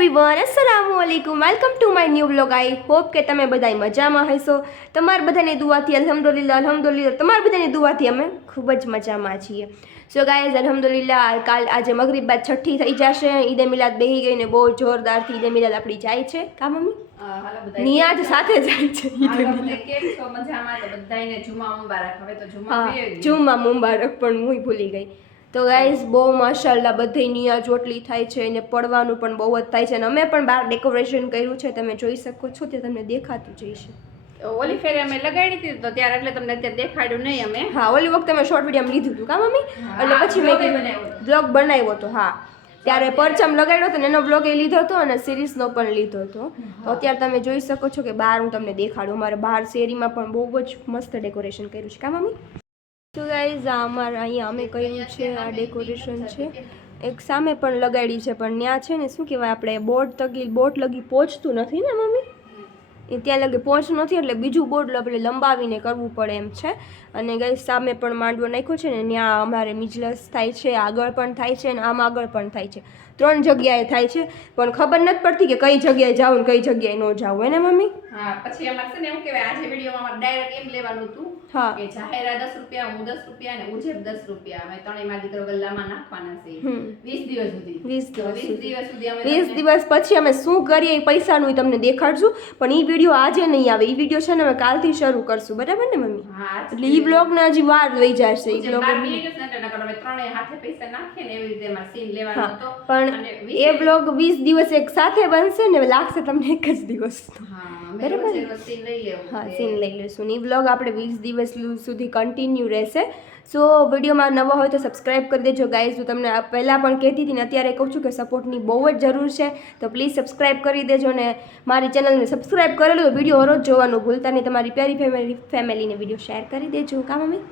Everyone અસલામુ અલૈકુમ welcome to my new blog I hope કે તમે બધા મજામાં હશો. તમારા બધાની દુઆથી અલહમદુલિલ્લા અલહમદુલિલ્લા તમારા બધાની દુઆથી અમે ખૂબ જ મજામાં છીએ. સો ગાયઝ અલહમદુલિલ્લા કાલ આજે મગરીબ બાદ છઠ્ઠી થઈ જશે. ઈદે મિલાદ બેહી ગઈને બહુ જોરદારથી ઈદે મિલાદ આપણી જાય છે. કા મમ્મી? નિયાજ સાથે જાય છે જુમા મુબારક પણ હું ભૂલી ગઈ. તો ગાઈઝ બહુ માશાલ્લાહ બધી નિયા ચોટલી થાય છે અને પડવાનું પણ બહુ જ થાય છે અને અમે પણ બહાર ડેકોરેશન કર્યું છે તમે જોઈ શકો છો તે તમને દેખાતું જઈશે ઓલી ફેરે અમે લગાડી હતી તો ત્યારે એટલે તમને અત્યારે દેખાડ્યું નહીં અમે. હા ઓલી વખતે મેં શોર્ટ વીડિયો લીધું હતું કા મમ્મી? એટલે પછી મેં. બ્લોગ બનાવ્યો હતો. હા. ત્યારે પરચમ લગાડ્યો હતો ને એનો બ્લોગ એ લીધો હતો અને સિરીઝનો પણ લીધો હતો. તો અત્યારે તમે જોઈ શકો છો કે બહાર હું તમને દેખાડું. અમારે બહાર શેરીમાં પણ બહુ જ મસ્ત ડેકોરેશન કર્યું છે કા મમ્મી? તો ગાઈઝ આ અમારે અહીંયા અમે કર્યું છે, આ ડેકોરેશન છે. એક સામે પણ લગાડી છે, પણ ત્યાં છે ને, શું કહેવાય, આપણે બોર્ડ તગી બોટ લગી પહોંચતું નથી ને, મમ્મી? એ ત્યાં લગી પહોંચ નથી, એટલે બીજું બોર્ડ આપણે લંબાવીને કરવું પડે એમ છે. અને ગઈ સામે પણ માંડવો નાખ્યો છે ને ત્યાં અમારે મિજલસ થાય છે, આગળ પણ થાય છે અને આમ આગળ પણ થાય છે. ત્રણ જગ્યાએ થાય છે, પણ ખબર નથી પડતી કે કઈ જગ્યાએ જાઉં ને કઈ જગ્યાએ ન જાઉં, હે ને, મમ્મી? હા પછી અમારે છે ને એવું કહેવાય આજે વિડીયોમાં અમારે ડાયરેક્ટ એમ લેવાનું હતું કે જાહેરા દસ રૂપિયા હું દસ રૂપિયા અને ઉજેબ દસ રૂપિયા. અમે ત્રણેયમાં દીકરો ગલ્લામાં નાખવાના છે. વીસ દિવસ સુધી. વીસ દિવસ સુધી. અમે વીસ દિવસ પછી અમે શું કરીએ એ પૈસાનું તમને દેખાડશું પણ એ વીડિયો આજે નહીં આવે. એ વીડિયો છે ને અમે કાલથી શરૂ કરશું. બરાબર ને મમ્મી? એટલે એ બ્લોગને હજી વાર લઈ જશે એ બ્લોગ બાર મિનિટ જ નથી નકર અમે ત્રણેય હાથે પૈસા નાખીએ ને એવી રીતે અમારે સીન લેવાનો હતો. પણ એ બ્લોગ વીસ દિવસ એક સાથે બનશે ને લાગશે તમને એક જ દિવસ. હા બરાબર. હા સીન લઈ લઈશું ને વ્લોગ આપણે વીસ દિવસ સુધી કન્ટિન્યુ રહેશે. સો વિડીયોમાં નવા હોય તો સબસ્ક્રાઈબ કરી દેજો ગાઈઝ હું તમને પહેલાં પણ કહેતી હતી ને અત્યારે કહું છું કે સપોર્ટની બહુ જ જરૂર છે. તો પ્લીઝ સબસ્ક્રાઈબ કરી દેજો ને મારી ચેનલને સબસ્ક્રાઇબ કરેલું વીડિયો હરોજ જોવાનું ભૂલતા નહીં. તમારી પ્યારી ફેમિલી ફેમિલીને વીડિયો શેર કરી દેજો. કા મમ્મી?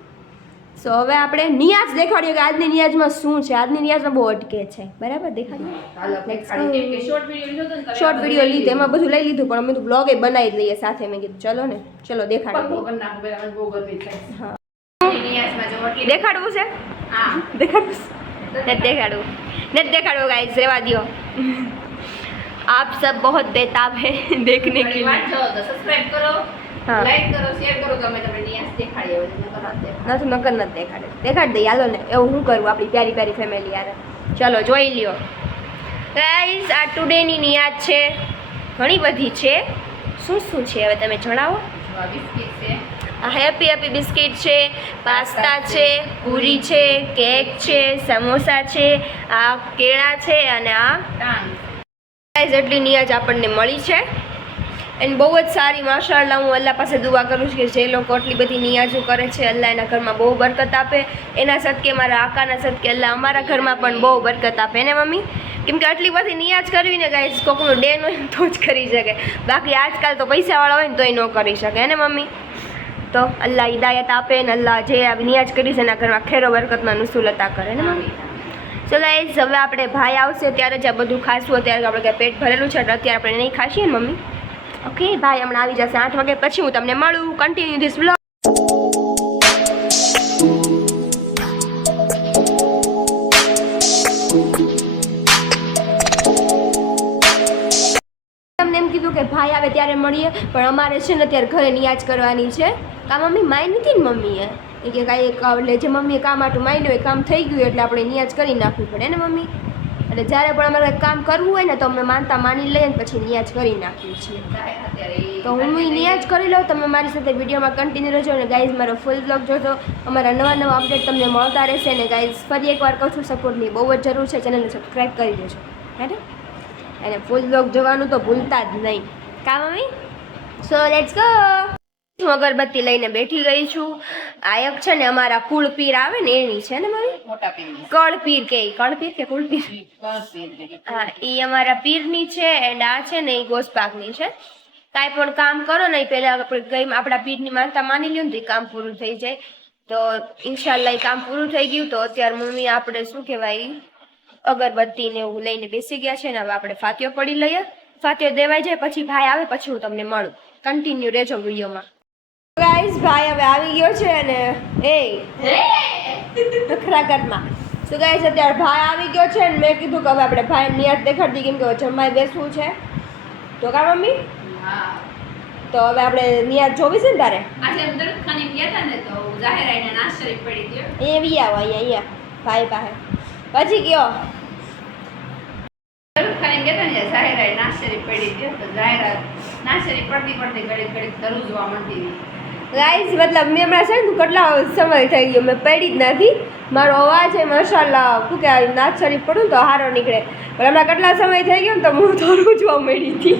સો હવે આપણે નિયાજ દેખાડીએ કે આજની નિયાજમાં શું છે આજની નિયાજમાં બહુ અટકે છે બરાબર દેખાડીએ હાલો દેખાડી. કેમ કે short video લીધો હતો ને તો શોર્ટ એમાં વિડીયો બધું લીધો એમાં બધું લઈ લીધું પણ અમે તો બ્લોગ એ બનાવી જ લઈએ સાથે મેં કીધું ચલો ને ચલો દેખાડી પપ્પો દઈએ. કરી નાખું પેલા મને બહુ ગરમી થાય હા. એની યાસમાં જો આટલી- દેખાડવું છે હા દેખાડવું છે? નથી દેખાડવું નથી દેખાડવું ગાઈસ રેવા દ્યો આપ सब बहुत बेताब है देखने के ઘણી लिए વાત જો તો કરો નિયાસ હવે નથી નકર નથી દેખાડે. દેખાડ દઈએ હાલો ને એવું હું કરું આપણી પ્યારી પ્યારી ફેમિલી યાર ચલો જોઈ લ્યો. ગાઈસ આ ટુડેની નિયાદ છે. ઘણી બધી છે. શું શું છે? હવે તમે જણાવો. હેપી હેપી બિસ્કિટ છે. પાસ્તા છે પૂરી છે કેક છે સમોસા છે આ કેળા છે અને આ ગાઈઝ એટલી નિયાજ આપણને મળી છે. એન્ડ બહુ જ સારી, માશાઅલ્લાહ, હું અલ્લાહ પાસે દુઆ કરું છું કે જે લોકો આટલી બધી નિયાજો કરે છે, અલ્લાહ એના ઘરમાં બહુ બરકત આપે. એના સદકે, મારા આકાના સદકે, અલ્લાહ અમારા ઘરમાં પણ બહુ બરકત આપે. ને મમ્મી, કેમ કે આટલી બધી નિયાજ કરવી ને ગાઈઝ કોકનું ડેન હોય તો જ કરી શકે. બાકી આજકાલ તો પૈસાવાળા હોય ને તોય ન કરી શકે. ને મમ્મી? તો અલ્લાહ હિદાયત આપે ને અલ્લાહ જે નિયાજ કરી છે એના ઘરમાં ખેરો બરકતમાં નુસુલતા કરે. ને મમ્મી? ચલો એ હવે આપણે ભાઈ આવશે, ત્યારે જ આ બધું ખાશું. અત્યારે આપણે કંઈ પેટ ભરેલું છે, એટલે અત્યારે આપણે નહીં ખાશીએ ને મમ્મી? ઓકે, ભાઈ, હમણાં આવી જશે. આઠ વાગે પછી હું તમને મળું. કન્ટિન્યુ ધીસ બ્લોગ તમને એમ કીધું કે ભાઈ આવે ત્યારે મળીએ, પણ અમારે છે ને અત્યારે ઘરે નિયાજ કરવાની છે. કા મમ્મી માય નથી ને મમ્મીએ? એ કે કાંઈ એટલે જે મમ્મીએ કામ આટું માંડ્યું હોય કામ થઈ ગયું એટલે આપણે નિયાજ કરી નાખવું પડે ને મમ્મી? એટલે જ્યારે પણ અમારે કામ કરવું હોય ને તો અમે માનતા માની લઈએ ને પછી નિયાજ કરી નાખીએ છીએ. તો હું નિયાજ કરી લઉં, તમે મારી સાથે વિડીયોમાં કન્ટિન્યુ રહેજો અને ગાઈઝ મારો ફૂલ બ્લોગ જોજો. અમારા નવા નવા અપડેટ તમને મળતા રહેશે અને ગાઈઝ ફરી એકવાર કહું છું, સપોર્ટની બહુ જ જરૂર છે. ચેનલને સબસ્ક્રાઈબ કરી દેજો. હેને અને ફૂલ બ્લોગ જોવાનું તો ભૂલતા જ નહીં. કામ મમ્મી? સો લેટ્સ ગો હું અગરબત્તી લઈને બેઠી ગઈ છું. આ એક છે ને અમારા કુળ પીર આવે ને એની છે ને મારી? મોટા પીરની કળ પીર કે કળ પીર કે કુળ પીર? બસ એ જ રહી. હા એ અમારા પીરની છે એન્ડ આ છે ને એ ગોસપાકની છે. કાંઈ પણ કામ કરો ને પેલા પહેલાં આપણે ગઈ આપણા પીરની માનતા માની લ્યો ને તો કામ પૂરું થઈ જાય. તો ઇન્શાલ્લાહ એ કામ પૂરું થઈ ગયું તો અત્યારે મમ્મી આપણે શું કહેવાય અગરબત્તી ને એવું લઈને બેસી ગયા છે ને હવે આપણે ફાતિયો પડી લઈએ. ફાતિયો દેવાઈ જાય પછી ભાઈ આવે પછી હું તમને મળું. કન્ટિન્યુ રહેજો વિડીયોમાં. ભાઈ હવે આવી ગયો છે અને એ નખરા તો છે અત્યારે ભાઈ આવી ગયો છે ને મેં કીધું કે હવે આપણે ભાઈ નિયાત દેખાડતી કેમ કે હવે જમવાય બેસવું છે. તો કા મમ્મી? તો હવે આપણે નિયાત જોવી છે ને તારે? આજે અમે દરરોજ ગયા હતા ને તો જાહેર આઈને નાસ્તો પડી ગયો. એ વી આવો અહીંયા અહીંયા ભાઈ પાસે. પછી દરરોજ ખાને ને આઈ પડી ગયો. તો જાહેરાત નાશરી પડતી પડતી ઘડીક ઘડીક તરું જોવા મળતી હતી ગાઈઝ મતલબ મેં હમણાં છે ને કેટલા સમય થઈ ગયો મેં પડી જ નથી. મારો અવાજ એ મસાલા શું કહેવાય નાચ શરીફ પડું તો હારો નીકળે. પણ હમણાં કેટલા સમય થઈ ગયો ને તો હું થોડું જોવા મળી હતી.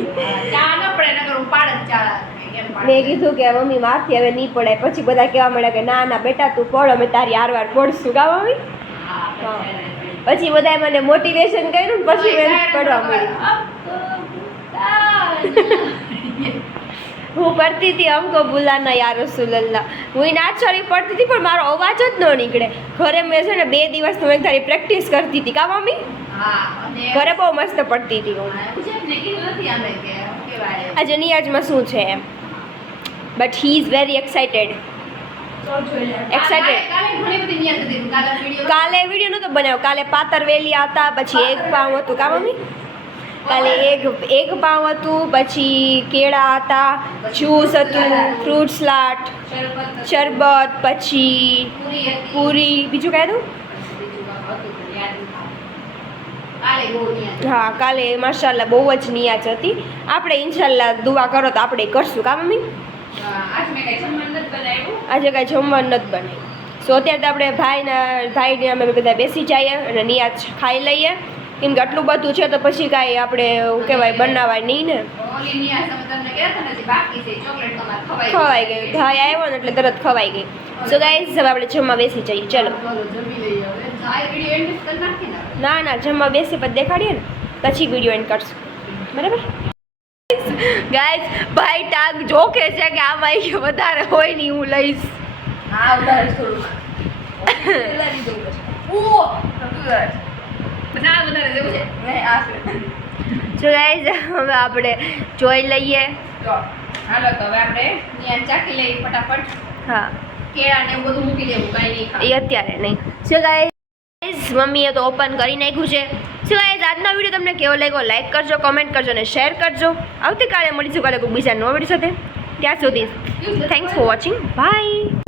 મેં કીધું કે મમ્મી માફી હવે નહીં પડે. પછી બધા કહેવા મળ્યા કે ના ના બેટા તું પડ અમે તારી હારવાર પડશું કા મમ્મી. પછી બધાએ મને મોટિવેશન કર્યું ને પછી મેં પડવા મળી હું પડતી હતી અમકો બુલાના યાર રસુલલ્લા હું નાચ શરીફ પડતી હતી પણ મારો અવાજ જ ન નીકળે. ઘરે મેં છે ને બે દિવસ હું એક ધારી પ્રેક્ટિસ કરતી હતી. કા મમ્મી? ઘરે બહુ મસ્ત પડતી હતી હું. આજે નિયાજમાં શું છે એમ? But he is very excited excited કાલે- કાલે ઘણી બધી નિયત હતી. કાલે વીડિયો કાલે વીડિયો નહોતો બનાવ્યો. કાલે પાતર વેલી હતા પછી એક પાઉં હતું. કા મમ્મી? કાલે એક એક પાઉં હતું, પછી કેળા હતા, જ્યુસ હતું, ફ્રૂટ સલાડ, શરબત, પછી પૂરી, બીજું કાંઈ નિયત હા, કાલે માશાલ્લાહ બહુ જ નિયાજ હતી. આપણે ઇન્શાલ્લાહ દુઆ કરો તો આપણે કરશું, કા મમ્મી? આજ કઈ જમવાનું નથી બનાવ્યું. સો અત્યારે આપણે ભાઈના, ભાઈને અમે બધા બેસી જઈએ અને નિયાજ ખાઈ લઈએ. કેમ કે આટલું બધું છે તો પછી કાંઈ આપણે એવું કહેવાય બનાવાય નહીં ને. ખવાઈ ગયું. ભાઈ આવ્યો ને એટલે તરત ખવાઈ ગઈ. સો ગાઈઝ હવે આપણે જમવા બેસી જઈએ. ચલો. આ ને. ના જમવા બેસી પછી દેખાડીએ ને. પછી વીડિયો એન્ડ કરશું. બરાબર? ગાઈઝ ભાઈ ટાંગ જોખે છે કે આમાં ઈ વધારે હોય નહીં હું લઈશ. હા વધારે થોડું સો ગાઈઝ હવે આપણે જોઈ લઈએ. તો હાલો તો હવે આપણે નિયત ચાખી લઈએ ફટાફટ. હા. કેળાને બધું મૂકી દેવું કાંઈ નહીં એ અત્યારે નહીં. સો ગાઈઝ મમ્મીએ તો ઓપન કરી નાખ્યું છે. સો ગાઈઝ આજનો વીડિયો તમને કેવો લાગ્યો લાઈક કરજો કમેન્ટ કરજો અને શેર કરજો. આવતીકાલે મળીશું કાલે કોઈ બીજા નવા વીડિયો સાથે. ત્યાં સુધી થેન્ક્સ ફોર વોચિંગ બાય